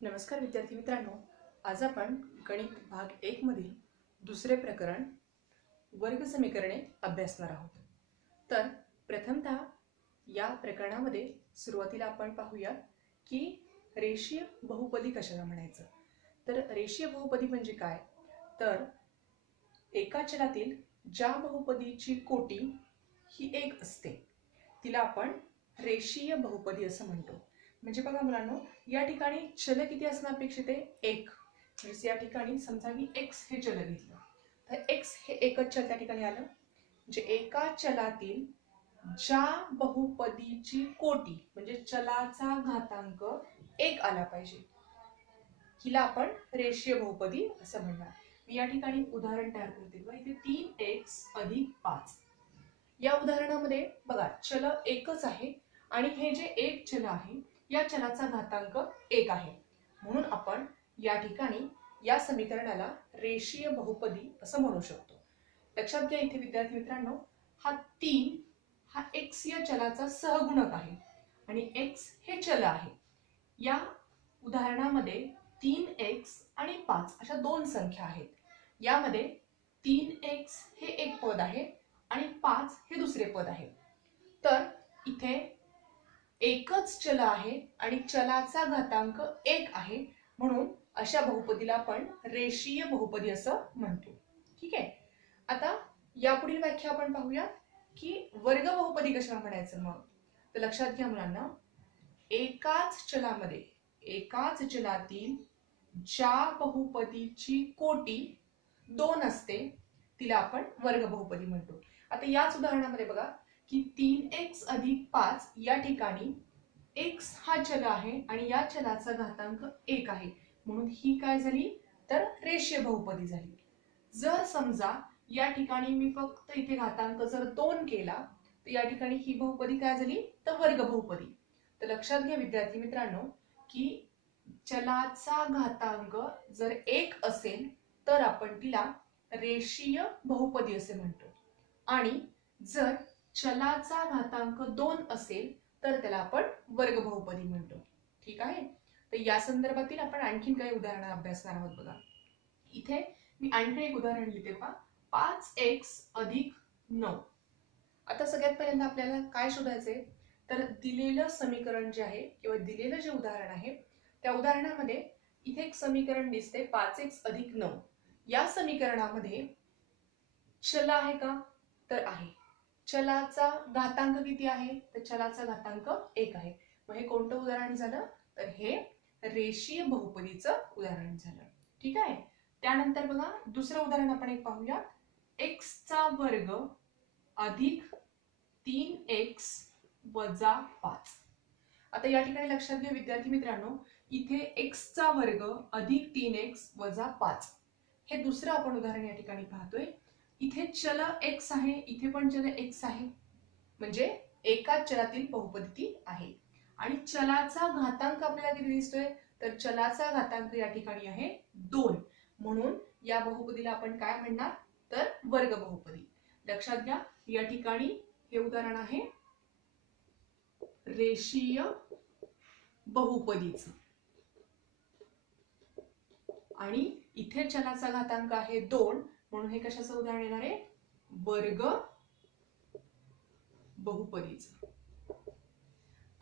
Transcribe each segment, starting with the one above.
नमस्कार विद्यार्थी मित्रांनो, आज आपण गणित भाग 1 मधील दुसरे प्रकरण वर्ग समीकरणे अभ्यासणार आहोत. तर प्रथमतः या प्रकरणामध्ये सुरुवातीला आपण पाहूया की रेषीय बहुपदी कशाला म्हणायचं. तर रेषीय बहुपदी म्हणजे काय, तर एका चलातील ज्या बहुपदीची कोटी ही एक असते तिला आपण रेषीय बहुपदी असं म्हणतो. म्हणजे बघा मुलांनो, या ठिकाणी चल किती असणं अपेक्षित आहे, एक. म्हणजे या ठिकाणी समजा मी x हे चल घेतलं तर x हे एकच चल त्या ठिकाणी आलं. म्हणजे एका चलातील ज्या बहुपदीची कोटी म्हणजे चलाचा घातांक एक आला पाहिजे हिला आपण रेषीय बहुपदी असं म्हणणार. मी या ठिकाणी उदाहरण तयार करते बघा. इथे 3x अधिक 5. या उदाहरणामध्ये बघा चल एकच आहे आणि हे जे एक चल आहे या चलाचा घातांक एक आहे, म्हणून आपण या ठिकाणी या समीकरणाला रेषीय बहुपदी असं म्हणू शकतो. लक्षात घ्या इथे विद्यार्थी मित्रांनो, हा 3 हा x या चलाचा सहगुणक आहे आणि x हे चल आहे. या उदाहरणामध्ये 3x आणि 5 अशा दोन संख्या आहेत. यामध्ये 3x हे एक पद आहे आणि 5 हे दुसरे पद आहे. तर इथे एकच चल आहे आणि चलाचा घातांक एक आहे, म्हणून अशा बहुपदीला आपण रेषीय बहुपदी असं म्हणतो. ठीक आहे. आता यापुढील व्याख्या आपण पाहूया की वर्ग बहुपदी कशाला म्हणायचं. मग तर लक्षात घ्या मुलांना, एकाच चलातील ज्या बहुपदीची कोटी दोन असते तिला आपण वर्ग बहुपदी म्हणतो. आता याच उदाहरणामध्ये बघा की 3x अधिक 5 या ठिकाणी x हा चल आहे आणि या चलाचा घातांक एक आहे, म्हणून ही काय झाली तर रेषीय बहुपदी झाली. जर समजा या ठिकाणी मी फक्त इथे घातांक जर 2 केला तर या ठिकाणी ही बहुपदी काय झाली तर वर्ग बहुपदी. तर लक्षात घ्या विद्यार्थी मित्रांनो की चलाचा घातांक जर एक असेल तर आपण तिला रेषीय बहुपदी असे म्हणतो आणि जर चलाचा घातांक 2 असेल तर त्याला आपण वर्ग बहुपदी म्हणतो. ठीक आहे. तर या संदर्भातील आपण आणखीन काही उदाहरणं अभ्यासणार आहोत. बघा इथे मी आणखी एक उदाहरण लिहिते पहा. 5x अधिक 9. आता सगळ्यात पहिल्यांदा आपल्याला काय शोधायचंय तर दिलेलं समीकरण जे आहे किंवा दिलेलं जे उदाहरण आहे त्या उदाहरणामध्ये इथे एक समीकरण दिसते 5x अधिक 9. या समीकरणामध्ये चल आहे का तर आहे. चलाचा घातांक किती आहे तर चलाचा घातांक एक आहे. मग हे कोणतं उदाहरण झालं तर हे रेषीय बहुपदीचं उदाहरण झालं. ठीक आहे. त्यानंतर बघा दुसरं उदाहरण आपण एक पाहूया. x चा वर्ग अधिक 3x वजा 5. आता या ठिकाणी लक्षात घ्या विद्यार्थी मित्रांनो, इथे x चा वर्ग अधिक 3x वजा 5 हे दुसरं आपण उदाहरण या ठिकाणी पाहतोय. इथे चल x आहे, इथे पण चल x आहे, म्हणजे एकाच चलातील बहुपदी ती आहे आणि चलाचा घातांक आपल्याला किती दिसतोय तर चलाचा घातांक या ठिकाणी आहे 2, म्हणून या बहुपदीला आपण काय म्हणणार तर वर्ग बहुपदी. लक्षात घ्या या ठिकाणी हे उदाहरण आहे रेषीय बहुपदीचं आणि इथे चलाचा घातांक आहे 2, म्हणून हे कशाचं उदाहरण येणार आहे वर्ग बहुपदीचं.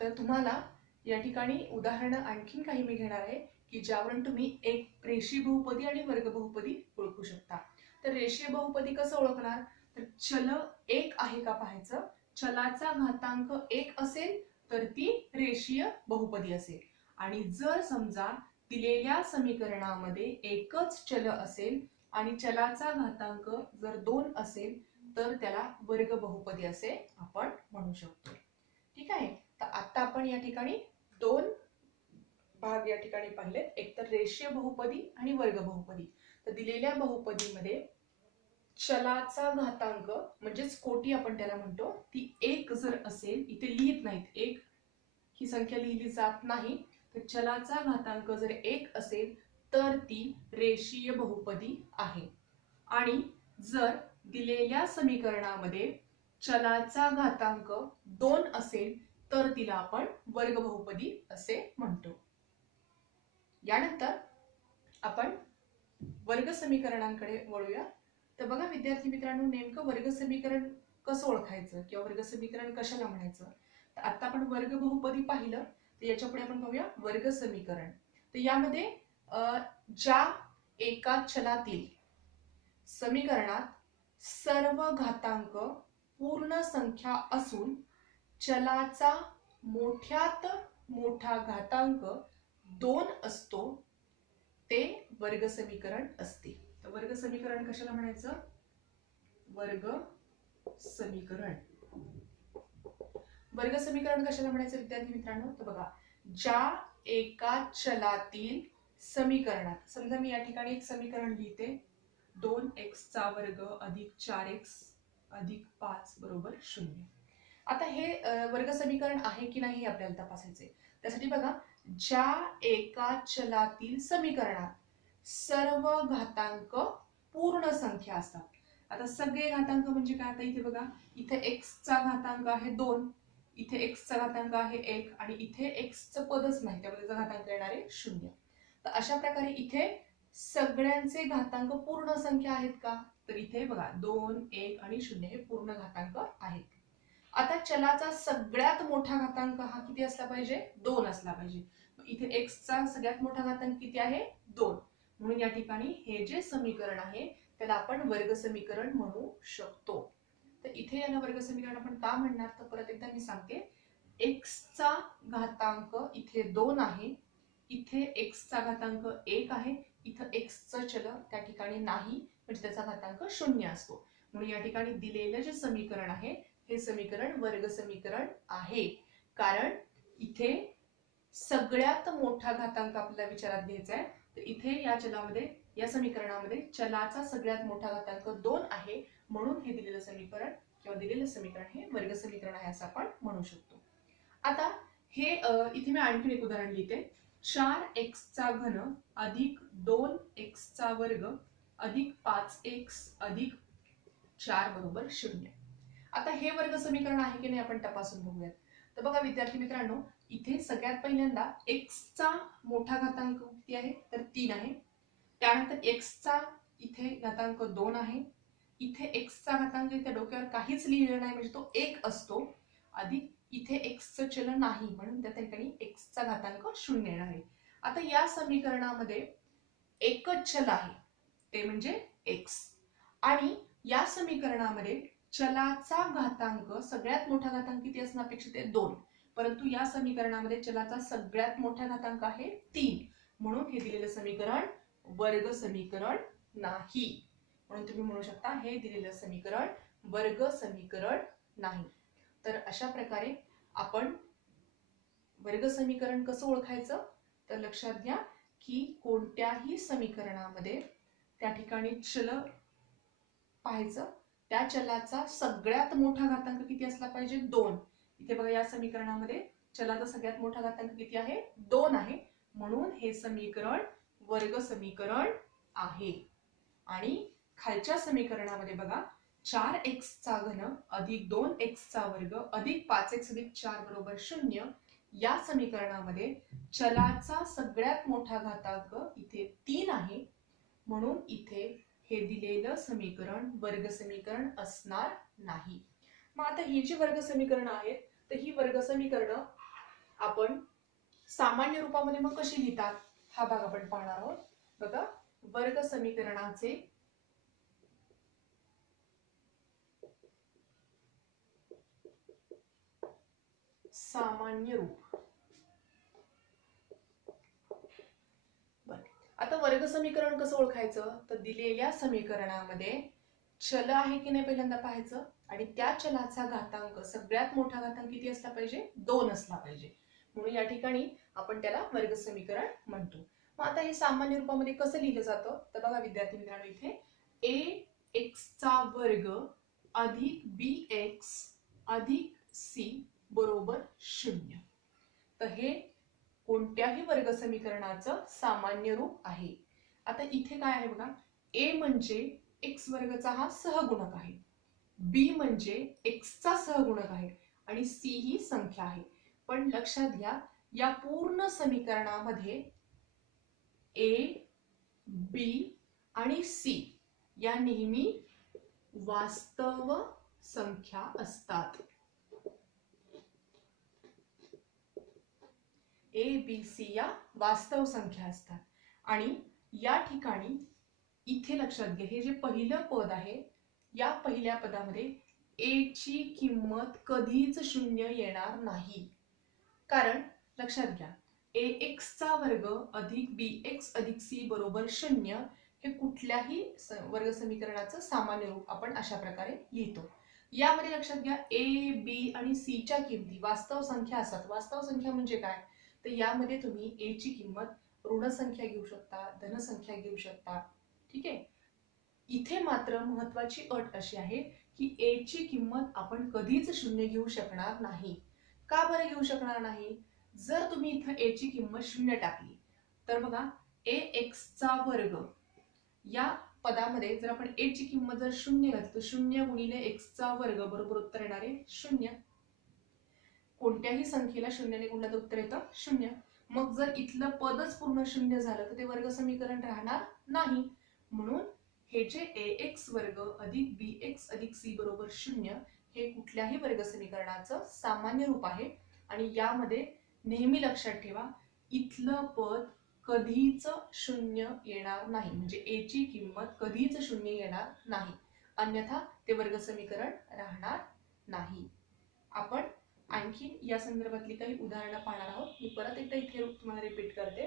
तर तुम्हाला या ठिकाणी उदाहरण आणखीन काही मी घेणार आहे की ज्यावरून तुम्ही एक रेषीय बहुपदी आणि वर्ग बहुपदी ओळखू शकता. तर रेषीय बहुपदी कसं ओळखणार तर चल एक आहे का पाहायचं. चलाचा घातांक एक असेल तर ती रेषीय बहुपदी असेल आणि जर समजा दिलेल्या समीकरणामध्ये एकच चल असेल आणि चलाचा घातांक जर 2 असेल तर त्याला वर्ग बहुपदी असे आपण म्हणू शकतो. ठीक आहे. तर आता आपण या ठिकाणी दोन भाग या ठिकाणी पाहिलेत, एक तर रेषीय बहुपदी आणि वर्ग बहुपदी. तर दिलेल्या बहुपदीमध्ये चलाचा घातांक म्हणजेच कोटी आपण त्याला म्हणतो ती एक जर असेल, इथे लिहित नाहीत, एक ही संख्या लिहिली जात नाही, तर चलाचा घातांक जर एक असेल तर ती रेषीय बहुपदी आहे. आणि जर दिलेल्या समीकरणामध्ये चलाचा घातांक 2 असेल तर तिला आपण वर्ग बहुपदी असे म्हणतो. यानंतर आपण वर्ग समीकरणांकडे वळूया. तर बघा विद्यार्थी मित्रांनो, नेमकं वर्ग समीकरण कसं ओळखायचं किंवा वर्ग समीकरण कशाला म्हणायचं. तर आता आपण वर्ग बहुपदी पाहिलं, तर याच्या पुढे आपण पाहूया वर्ग समीकरण. तर यामध्ये ज्या एका चलातील समीकरणात सर्व घातांक पूर्ण संख्या असून चलाचा मोठ्यात मोठा घातांक 2 असतो ते वर्ग समीकरण असते. तर वर्ग समीकरण कशाला म्हणायचं? वर्ग समीकरण. वर्ग समीकरण कशाला म्हणायचं विद्यार्थी मित्रांनो? तर बघा, ज्या एका चलातील समीकरणात, समजा मी या ठिकाणी एक समीकरण लिहिते, 2x चा वर्ग अधिक 4x अधिक 5 बरोबर 0. आता हे वर्ग समीकरण आहे की नाही हे आपल्याला तपासायचे. त्यासाठी बघा, ज्या एका चलातील समीकरणात सर्व घातांक पूर्ण संख्या असतात. आता सगळे घातांक म्हणजे काय? आता इथे बघा, इथे x चा घातांक आहे 2, इथे x चा घातांक आहे 1 आणि इथे x चं पदच नाही, त्यामुळे घातांक येणार आहे 0. तर अशा प्रकारे इथे सगळ्यांचे घातांक पूर्ण संख्या आहेत का? तर इथे बघा 2, 1 आणि 0 हे पूर्ण घातांक आहेत. आता चलाचा सगळ्यात मोठा घातांक हा किती असला पाहिजे? 2 असला पाहिजे. इथे x चा सगळ्यात मोठा घातांक किती आहे? 2. म्हणून या ठिकाणी हे जे समीकरण आहे त्याला आपण वर्ग समीकरण म्हणू शकतो. तर इथे याला वर्ग समीकरण आपण का म्हणणार? तर परत एकदा मी सांगते, x चा घातांक इथे 2 आहे, इथे x चा घातांक 1 आहे, इथं x चं चल त्या ठिकाणी नाही, म्हणजे त्याचा घातांक 0 असतो. म्हणून या ठिकाणी दिलेलं जे समीकरण आहे हे समीकरण वर्ग समीकरण आहे. कारण इथे सगळ्यात मोठा घातांक आपल्याला विचारात घ्यायचा आहे. तर इथे या चलामध्ये, या समीकरणामध्ये चलाचा सगळ्यात मोठा घातांक 2 आहे, म्हणून हे दिलेलं समीकरण किंवा दिलेलं समीकरण हे वर्ग समीकरण आहे असं आपण म्हणू शकतो. आता हे इथे मी आणखी एक उदाहरण लिहिते, 4x चा घन अधिक 2x चा वर्ग अधिक 5x अधिक 4 बरोबर 0. आता हे वर्ग समीकरण आहे की नाही आपण तपासून बघूयात. तर बघा विद्यार्थी मित्रांनो, इथे सगळ्यात पहिल्यांदा x चा मोठा घातांक किती आहे? तर 3 आहे. त्यानंतर x चा इथे घातांक 2 आहे, इथे x चा घातांक इथे डोक्यावर काहीच लिहिलेलं नाही, म्हणजे तो 1 असतो, अधिक इथे x चं चल नाही, म्हणून त्या ठिकाणी x चा घातांक 0 येणार आहे. आता या समीकरणामध्ये एकच चल आहे, ते म्हणजे x, आणि या समीकरणामध्ये चलाचा घातांक सगळ्यात मोठा घातांक किती असणं अपेक्षित आहे? 2. परंतु या समीकरणामध्ये चलाचा सगळ्यात मोठा घातांक आहे 3, म्हणून हे दिलेलं समीकरण वर्ग समीकरण नाही. म्हणून तुम्ही म्हणू शकता हे दिलेलं समीकरण वर्ग समीकरण नाही. तर अशा प्रकारे आपण वर्ग समीकरण कसं ओळखायचं? तर लक्षात घ्या की कोणत्याही समीकरणामध्ये त्या ठिकाणी चल पाहायचं, त्या चलाचा सगळ्यात मोठा घातांक किती असला पाहिजे? 2. इथे बघा या समीकरणामध्ये चलाचा सगळ्यात मोठा घातांक किती आहे? 2 आहे, म्हणून हे समीकरण वर्ग समीकरण आहे. आणि खालच्या समीकरणामध्ये बघा, 4x चा घन अधिक 2x चा वर्ग अधिक 5x अधिक 4 बरोबर 0, या समीकरणामध्ये चलाचा सगळ्यात मोठा घातांक इथे 3 आहे, म्हणून इथे हे दिलेलं समीकरण वर्ग समीकरण असणार नाही. मग आता ही जी वर्ग समीकरण आहेत, तर ही वर्ग समीकरण आपण सामान्य रूपामध्ये मग कशी लिहितात हा भाग आपण पाहणार आहोत. बघा, वर्ग समीकरणाचे सामान्य रूप. आता वर्ग समीकरण कसं ओळखायचं? तर दिलेल्या समीकरणामध्ये चल आहे की नाही पहिल्यांदा पाहायचं, आणि त्या चलाचा घातांक सगळ्यात मोठा घातांक किती असला पाहिजे? 2 असला पाहिजे, म्हणून या ठिकाणी आपण त्याला वर्ग समीकरण म्हणतो. मग आता हे सामान्य रूपामध्ये कसं लिहिलं जातं? तर बघा विद्यार्थी मित्रांनो, इथे ax चा वर्ग अधिक bx अधिक c बरोबर 0. तर हे कोणत्याही वर्ग समीकरणाचं सामान्य रूप आहे. आता इथे काय आहे बघा, a म्हणजे x वर्गचा हा सहगुणक आहे, b म्हणजे x चा सहगुणक आहे, आणि c ही संख्या आहे. पण लक्षात घ्या, या पूर्ण समीकरणामध्ये ए, बी आणि सी या नेहमी वास्तव संख्या असतात. ए, बी, सी या वास्तव संख्या असतात. आणि या ठिकाणी इथे लक्षात घ्या, हे जे पहिलं पद आहे या पहिल्या पदामध्ये ए ची किंमत कधीच शून्य येणार नाही. कारण लक्षात घ्या, ax चा वर्ग अधिक bx अधिक c बरोबर 0 हे कुठल्याही वर्ग समीकरणाचं सामान्य रूप आपण अशा प्रकारे लिहितो. यामध्ये लक्षात घ्या, a, b आणि c च्या किमती वास्तव संख्या असतात. वास्तव संख्या म्हणजे काय, तर यामध्ये तुम्ही a ची किंमत ऋण संख्या घेऊ शकता, धन संख्या घेऊ शकता. ठीक आहे. इथे मात्र महत्वाची अट अशी आहे की a ची किंमत आपण कधीच शून्य घेऊ शकणार नाही. का बरं घेऊ शकणार नाही, जर तुम्ही इथं a ची किंमत 0 टाकली तर बघा ax चा वर्ग या पदामध्ये जर आपण a ची किंमत जर 0 घातली तर 0 गुणिले x चा वर्ग बरोबर उत्तर येणार आहे 0. कोणत्याही संख्येला 0 ने गुणलं तर उत्तर येतं 0. मग जर इथलं पदच पूर्ण 0 झालं तर ते वर्ग समीकरण राहणार नाही. म्हणून हे जे ax वर्ग अधिक bx अधिक c बरोबर 0 हे कुठल्याही वर्ग समीकरणाचं सामान्य रूप आहे. आणि यामध्ये नेहमी लक्षात ठेवा, इथलं पद कधीच 0 येणार नाही, म्हणजे a ची किंमत कधीच 0 येणार नाही, अन्यथा ते वर्ग समीकरण राहणार नाही. आपण आणखी या संदर्भातली काही उदाहरणं पाहणार आहोत. मी परत एकदा इथे तुम्हाला रिपीट करते.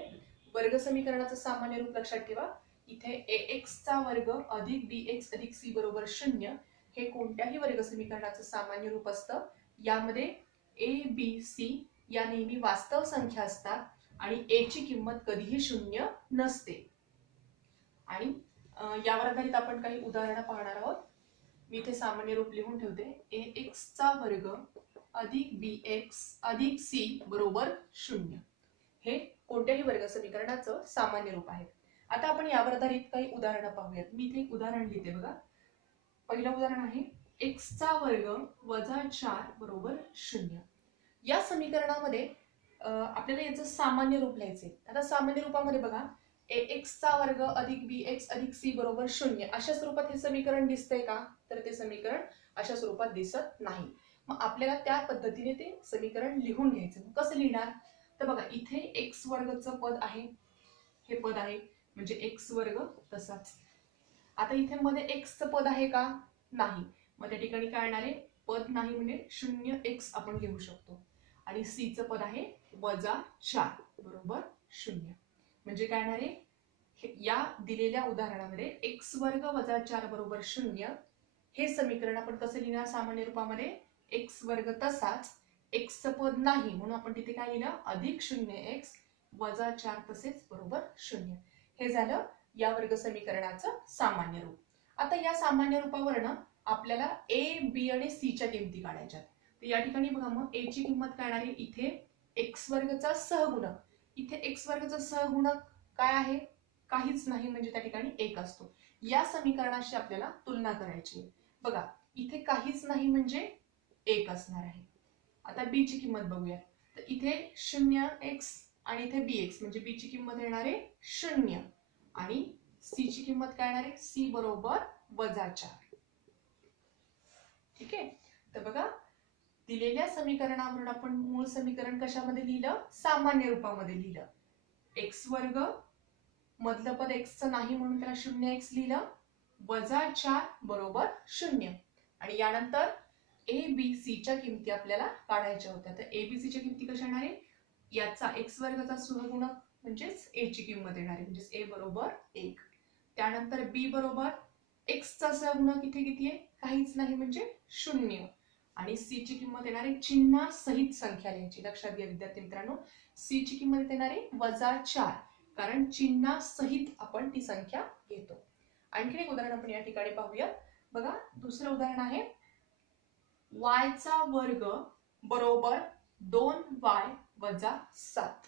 वर्ग समीकरणाचं सामान्य रूप लक्षात ठेवा, इथे ax चा वर्ग अधिक bx अधिक c बरोबर 0 हे कोणत्याही वर्ग समीकरणाचं सामान्य रूप असतं. यामध्ये a, b, c या नेहमी वास्तव संख्या असतात आणि a ची किंमत कधीही 0 नसते. आणि यावर आधारित आपण काही उदाहरणं पाहणार आहोत. मी इथे सामान्य रूप लिहून ठेवते. ax चा वर्ग अधिक bx अधिक c बरोबर 0 हे कोणत्याही वर्ग समीकरणाचं सामान्य रूप आहे. आता आपण यावर आधारित काही उदाहरणं पाहूयात. मी इथे एक उदाहरण लिहिते बघा. पहिलं उदाहरण आहे x चा वर्ग वजा 4 बरोबर 0. या समीकरणामध्ये आपल्याला याचं सामान्य रूप लिहायचे. आता सामान्य रूपामध्ये बघा, ax चा वर्ग अधिक bx अधिक c बरोबर 0 अशा स्वरूपात हे समीकरण दिसतंय का, तर ते समीकरण अशा स्वरूपात दिसत नाही. मग आपल्याला त्या पद्धतीने ते समीकरण लिहून घ्यायचं. कसं लिहिणार, तर बघा इथे x वर्गचं पद आहे, हे पद आहे म्हणजे x वर्ग तसाच. आता इथे मध्ये x चं पद आहे का, नाही. मग त्या ठिकाणी काय येणार आहे, पद नाही म्हणजे 0x आपण घेऊ शकतो. आणि c चं पद आहे वजा 4 बरोबर 0. म्हणजे काय येणार आहे, या दिलेल्या उदाहरणामध्ये x वर्ग वजा 4 बरोबर 0 हे समीकरण आपण कसं लिहिणार सामान्य रूपामध्ये, x वर्ग तसाच, x चं पद नाही म्हणून आपण तिथे काय लिहिलं, अधिक 0x वजा 4 तसेच बरोबर 0. हे झालं या वर्ग समीकरणाचं सामान्य रूप. आता या सामान्य रूपावरनं आपल्याला a, b आणि c च्या किमती काढायच्या. तर या ठिकाणी बघा, मग a ची किंमत काय आहे, इथे x वर्गचा सहगुणक. इथे x वर्गचा सहगुणक काय आहे, काहीच नाही, म्हणजे त्या ठिकाणी 1 असतो. या समीकरणाशी आपल्याला तुलना करायची. बघा इथे काहीच नाही म्हणजे 1 असणार आहे. आता b ची किंमत बघूया. तर इथे 0x आणि इथे bx म्हणजे b ची किंमत येणार आहे 0 आणि c ची किंमत काय येणार आहे, c बरोबर वजा 4. ठीक आहे. तर बघा दिलेल्या समीकरणावरून आपण मूळ समीकरण कशामध्ये लिहिलं, सामान्य रूपामध्ये लिहिलं. x वर्ग मधलं पद x चं नाही म्हणून त्याला 0x लिहिलं, वजा 4 बरोबर 0. आणि यानंतर a, b, c च्या किमती आपल्याला काढायच्या होत्या. तर a, b, c च्या किमती कशा येणार आहे, याचा x वर्गाचा सहगुणक म्हणजेच a ची किंमत येणार आहे, म्हणजेच a बरोबर 1. त्यानंतर b बरोबर x चा सहगुणक इथे किती आहे, काहीच नाही म्हणजे 0. आणि c ची किंमत येणार आहे चिन्हासहित संख्या लिहायची. लक्षात घ्या विद्यार्थी मित्रांनो, c ची किंमत येणार आहे वजा 4, कारण चिन्हासहित आपण ती संख्या घेतो. आणखी एक उदाहरण आपण या ठिकाणी पाहूया. बघा दुसरं उदाहरण आहे y चा वर्ग बरोबर 2y वजा 7.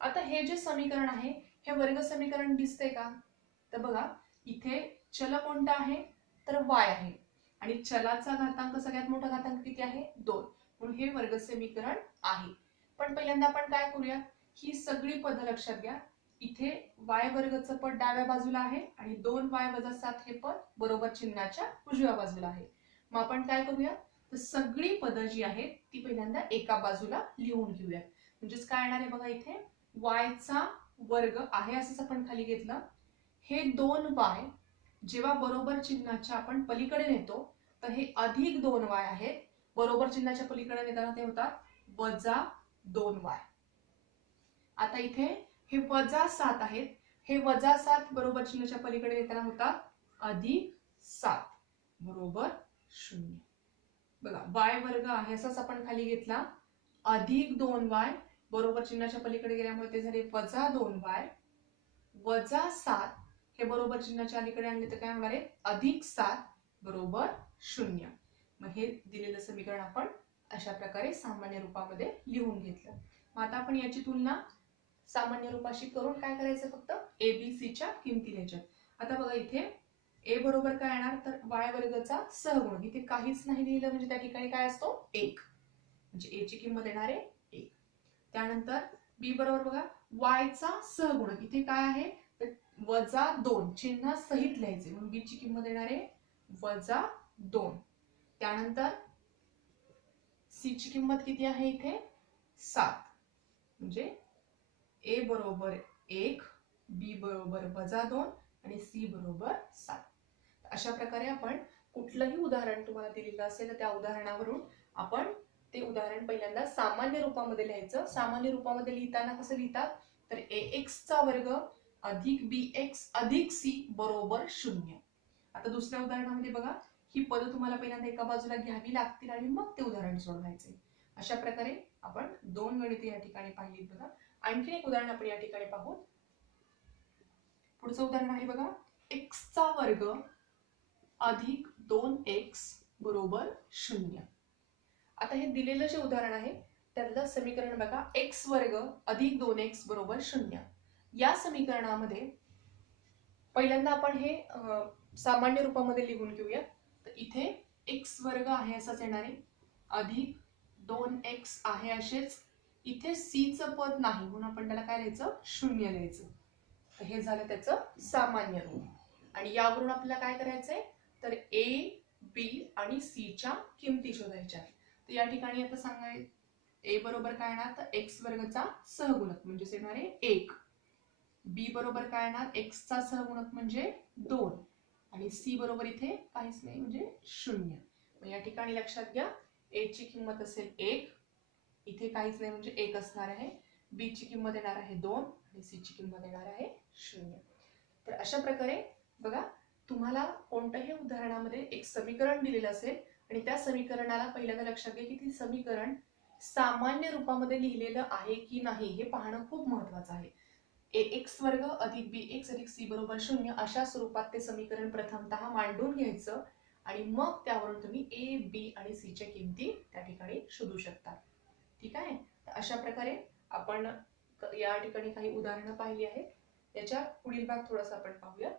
आता हे जे समीकरण आहे हे वर्ग समीकरण दिसतंय का, तर बघा इथे चल कोणता आहे, तर y आहे आणि चलाचा घातांक सगळ्यात मोठा घातांक किती आहे, 2, म्हणून हे वर्ग समीकरण आहे. पण पहिल्यांदा आपण काय करूया, ही सगळी पद लक्षात घ्या, इथे y वर्गचं पद डाव्या बाजूला आहे आणि 2y-7 हे पद बरोबर चिन्हाच्या उजव्या बाजूला आहे. मग आपण काय करूया, तर सगळी पदं जी आहेत ती पहिल्यांदा एका बाजूला लिहून घेऊया. म्हणजेच काय येणार आहे बघा, इथे y चा वर्ग आहे असंच आपण खाली घेतलं. हे 2y जेव्हा बरोबर चिन्हाच्या आपण पलीकडे नेतो तर हे अधिक 2y आहेत. बरोबर चिन्हाच्या पलीकडे नेताना ते होतात -2y. आता इथे हे -7 आहेत. हे -7 बरोबर चिन्हाच्या पलीकडे नेताना होतात +7 बरोबर 0. बघा y वर्ग आहे असंच आपण खाली घेतला. अधिक 2y बरोबर चिन्हाच्या पलीकडे गेल्यामुळे ते झाले -2y. -7 हे बरोबर चिन्हाच्या अलीकडे आणले तर काय होणार आहे, +7 बरोबर 0. मग हे दिलेलं समीकरण आपण अशा प्रकारे सामान्य रूपामध्ये लिहून घेतलं. मग आता आपण याची तुलना सामान्य रूपाशी करून काय करायचं, फक्त ए बी सी च्या किमती लिहायच्या. आता बघा इथे ए बरोबर काय येणार, तर y वर्गचा सहगुणक. इथे काहीच नाही लिहिलं म्हणजे त्या ठिकाणी काय असतो, 1. म्हणजे ए ची किंमत येणार आहे 1. त्यानंतर बी बरोबर बघा y चा सहगुणक. इथे काय आहे, तर -2 चिन्ह सहित लिहायचे म्हणून बी ची किंमत येणार आहे -2. त्यानंतर सी ची किंमत किती आहे, इथे 7. म्हणजे ए बरोबर 1, बी बरोबर -2 आणि सी बरोबर 7. अशा प्रकारे आपण कुठलंही उदाहरण तुम्हाला दिलेलं असेल तर त्या उदाहरणावरून आपण ते उदाहरण पहिल्यांदा सामान्य रूपामध्ये लिहायचं. सामान्य रूपामध्ये लिहिताना कसं लिहितात, तर ax चा वर्ग अधिक bx अधिक c बरोबर 0. आता दुसऱ्या उदाहरणामध्ये बघा, ही पद तुम्हाला पहिल्यांदा एका बाजूला घ्यावी लागतील आणि मग ते उदाहरण सोडवायचे. अशा प्रकारे आपण 2 गणिते या ठिकाणी पाहिलीत. बघा आणखी एक उदाहरण आपण या ठिकाणी पाहू. पुढचं उदाहरण आहे बघा, x चा वर्ग अधिक 2x बरोबर 0. आता हे दिलेलं जे उदाहरण आहे त्यातलं समीकरण बघा, x वर्ग अधिक 2x बरोबर 0. या समीकरणामध्ये पहिल्यांदा आपण हे सामान्य रूपामध्ये लिहून घेऊया. तर इथे x वर्ग आहे असंच येणार आहे, अधिक 2x आहे असेच. इथे c चं पद नाही म्हणून आपण त्याला काय लिहायचं, 0 लिहायचं. हे झालं त्याचं सामान्य रूप. आणि यावरून आपल्याला काय करायचंय, तर a, b आणि c च्या किमती शोधायच्या. तर या ठिकाणी आता सांगाय a बरोबर काय येणार, तर x वर्गचा सहगुणक म्हणजे येणार आहे 1. b बरोबर काय येणार, x चा सहगुणक म्हणजे 2 आणि c बरोबर इथे काहीच नाही म्हणजे 0. मग या ठिकाणी लक्षात घ्या, a ची किंमत असेल 1, इथे काहीच नाही म्हणजे 1 असणार आहे. b ची किंमत येणार आहे 2 आणि c ची किंमत येणार आहे 0. तर अशा प्रकारे बघा, तुम्हाला कोणत्याही उदाहरणामध्ये एक समीकरण दिलेलं असेल आणि त्या समीकरणाला पहिल्यांदा लक्षात घ्या की ती समीकरण सामान्य रूपामध्ये लिहिलेलं आहे की नाही हे पाहणं खूप महत्त्वाचं आहे. ax वर्ग अधिक bx अधिक c बरोबर 0 अशा स्वरूपात ते समीकरण प्रथमतः मांडून घ्यायचं आणि मग त्यावरून तुम्ही a, b आणि c च्या किमती त्या ठिकाणी शोधू शकता. ठीक आहे. तर अशा प्रकारे आपण या ठिकाणी काही उदाहरणं पाहिली आहेत. याच्या पुढील भाग थोडासा आपण पाहूया.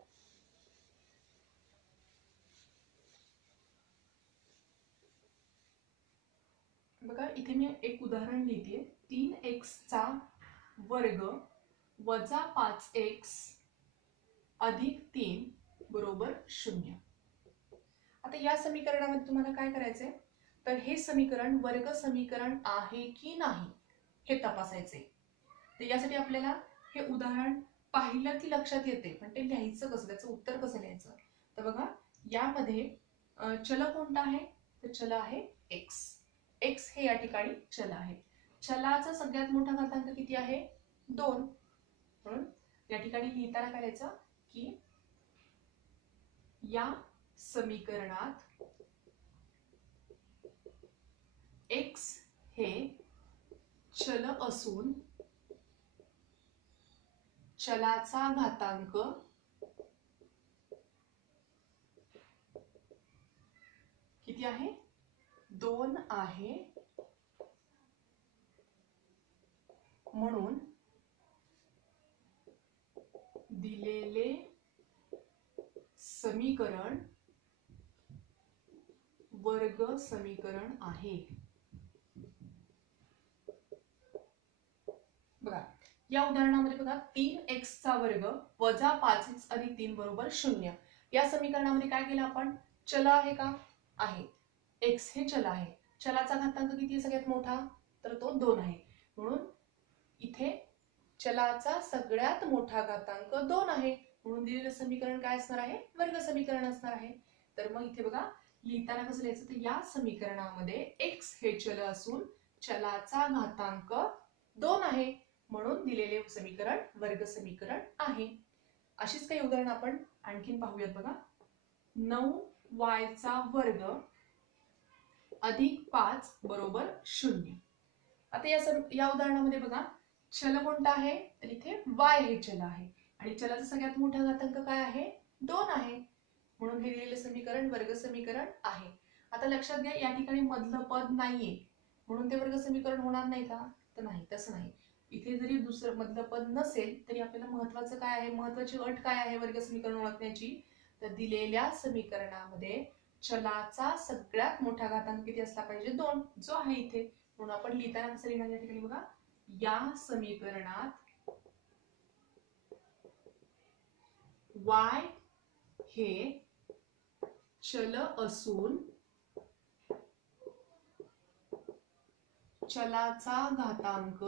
बघा इथे मी एक उदाहरण लिहिते, 3x चा वर्ग वजा 5x अधिक 3 बरोबर 0. आता या समीकरणामध्ये तुम्हाला काय करायचंय, तर हे समीकरण वर्ग समीकरण आहे की नाही हे तपासायचे. तर यासाठी आपल्याला हे उदाहरण पाहिलं की लक्षात येते, पण ते लिहायचं कसं, त्याचं उत्तर कसं लिहायचं. तर बघा यामध्ये चल कोणता आहे, तर चल आहे x. x हे या ठिकाणी चल आहे. चलाचा सगळ्यात मोठा घातांक किती आहे, 2. म्हणून या ठिकाणी लिहिताना काय लिहायचं की या समीकरणात x हे चल असून चलाचा घातांक किती आहे, 2 आहे. म्हणून दिलेले समीकरण वर्ग समीकरण आहे. बघा या उदाहरणामध्ये बघा 3x चा वर्ग वजा 5x अधिक 3 बरोबर 0. या समीकरणामध्ये काय केलं आपण, चल आहे का, आहे. x हे चल आहे. चलाचा घातांक किती आहे सगळ्यात मोठा, तर तो 2 आहे. म्हणून इथे चलाचा सगळ्यात मोठा घातांक 2 आहे. म्हणून दिलेलं समीकरण काय असणार आहे, वर्ग समीकरण असणार आहे. तर मग इथे बघा लिहिताना कसं लिहायचं, तर या समीकरणामध्ये x हे चल असून चलाचा घातांक 2 आहे. म्हणून दिलेले समीकरण वर्ग समीकरण आहे. अशीच काही उदाहरण आपण आणखीन पाहूयात बघा. 9y चा वर्ग अधिक 5 बरोबर 0. आता या उदाहरणामध्ये बघा चल कोणता आहे, तर इथे y हे चल आहे आणि चलाचा सगळ्यात मोठा घातांक काय आहे, 2 आहे. म्हणून हे दिलेले समीकरण वर्ग समीकरण आहे. आता लक्षात घ्या या ठिकाणी मधलं पद नाहीये म्हणून ते वर्ग समीकरण होणार नाही का, तर नाही, तसं नाही. इथे जरी दुसरं मधलं पद नसेल तरी आपल्याला महत्वाचं काय आहे, महत्वाची अट काय आहे वर्ग समीकरण ओळखण्याची, तर दिलेल्या समीकरणामध्ये चलाचा सगळ्यात मोठा घातांक किती असला पाहिजे, 2, जो आहे इथे. म्हणून आपण लिहिताना कसं लिहिणार या ठिकाणी बघा, या समीकरणात y हे चल असून चलाचा घातांक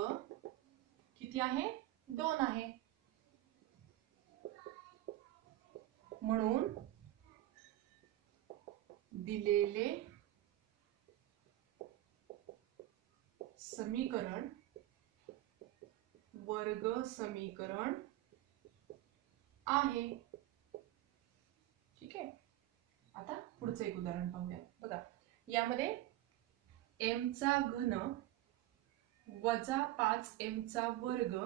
किती आहे, 2 आहे. म्हणून दिलेले समीकरण वर्ग समीकरण आहे. ठीक आहे. आता पुढचं एक उदाहरण पाहूया बघा. यामध्ये m चा घन वजा 5m चा वर्ग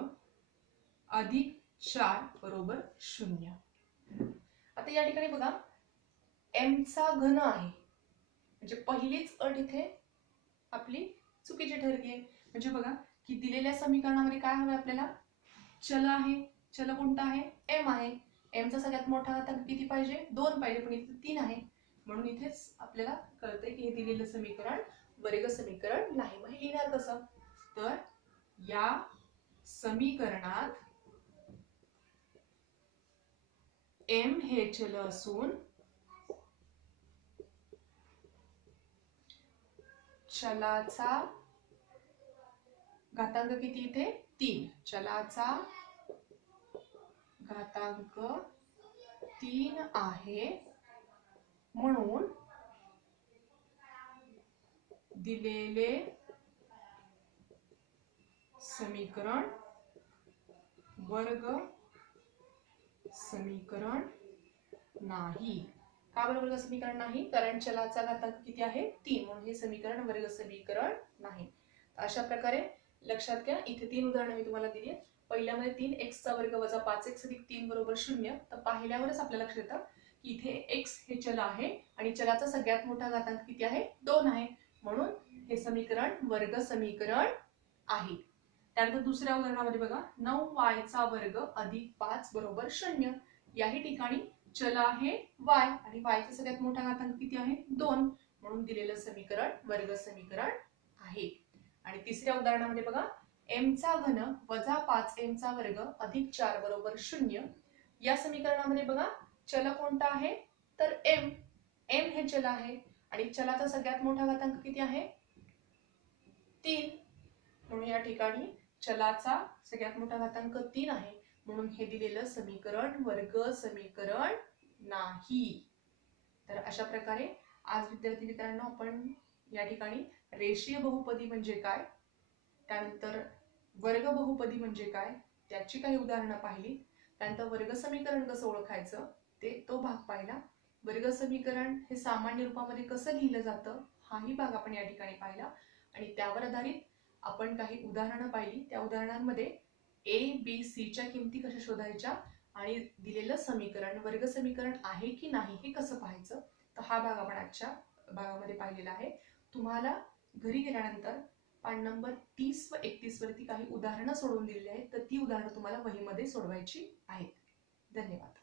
अधिक 4 बरोबर 0. आता या ठिकाणी बघा m चा घन आहे म्हणजे पहिलीच अट इथे आपली चुकीची ठरली आहे. म्हणजे बघा की दिलेल्या समीकरणामध्ये काय हवं आपल्याला, चल आहे. चल कोणता आहे, m आहे. m चा सगळ्यात मोठा घातांक किती पाहिजे, 2 पाहिजे, पण इथे 3 आहे. म्हणून इथेच आपल्याला कळतंय की हे दिलेलं समीकरण वर्ग समीकरण नाही. मग हे लिहिणार कसं, तर या समीकरणात m हे चल असून चलाचा घातांक किती इथे 3, चलाचा घातांक 3 आहे. म्हणून दिलेले समीकरण वर्ग समीकरण नाही. का बरं वर्ग समीकरण नाही, कारण चलाचा घातांक किती आहे 3, म्हणून हे समीकरण वर्ग समीकरण नाही. अशा प्रकारे लक्षात घ्या इथे 3 उदाहरणं मी तुम्हाला दिली आहेत. पहिल्यामध्ये 3x चा वर्ग वजा 5x अधिक 3 बरोबर 0. तर पाहिल्यावरच आपल्याला लक्षात येतं की इथे x हे चल आहे आणि चलाचा सगळ्यात मोठा घातांक किती आहे, 2 आहे. म्हणून हे समीकरण वर्ग समीकरण आहे. त्यानंतर दुसऱ्या उदाहरणामध्ये बघा 9y चा वर्ग अधिक 5 बरोबर 0. याही ठिकाणी चल आहे y आणि y चा सगळ्यात मोठा घातांक किती आहे, 2. म्हणून दिलेलं समीकरण वर्ग समीकरण आहे. आणि तिसऱ्या उदाहरणामध्ये बघा m चा घन वजा 5m चा वर्ग अधिक 4 बरोबर 0. या समीकरणामध्ये बघा चल कोणता आहे, तर m हे चल आहे आणि चलाचा सगळ्यात मोठा घातांक किती आहे, 3. म्हणून या ठिकाणी चलाचा सगळ्यात मोठा घातांक 3 आहे. म्हणून हे दिलेलं समीकरण वर्ग समीकरण नाही. तर अशा प्रकारे आज विद्यार्थी मित्रांनो आपण या ठिकाणी रेषीय बहुपदी म्हणजे काय, त्यानंतर वर्ग बहुपदी म्हणजे काय त्याची काही उदाहरणं पाहिली. त्यानंतर वर्ग समीकरण कसं ओळखायचं तो भाग पाहिला. वर्ग समीकरण हे सामान्य रूपामध्ये कसं लिहिलं जातं हाही भाग आपण या ठिकाणी पाहिला आणि त्यावर आधारित आपण काही उदाहरणं पाहिली. त्या उदाहरणांमध्ये a b c च्या किमती कशा शोधायच्या आणि दिलेलं समीकरण वर्ग समीकरण आहे की नाही हे कसं पाहायचं, तर हा भाग आपण आजच्या भागामध्ये पाहिलेला आहे. तुम्हाला घरी गेल्यानंतर पान नंबर 30 व 31 वरती काही उदाहरणं सोडवून दिलेली आहेत, तर ती उदाहरणं तुम्हाला वहीमध्ये सोडवायची आहेत. धन्यवाद.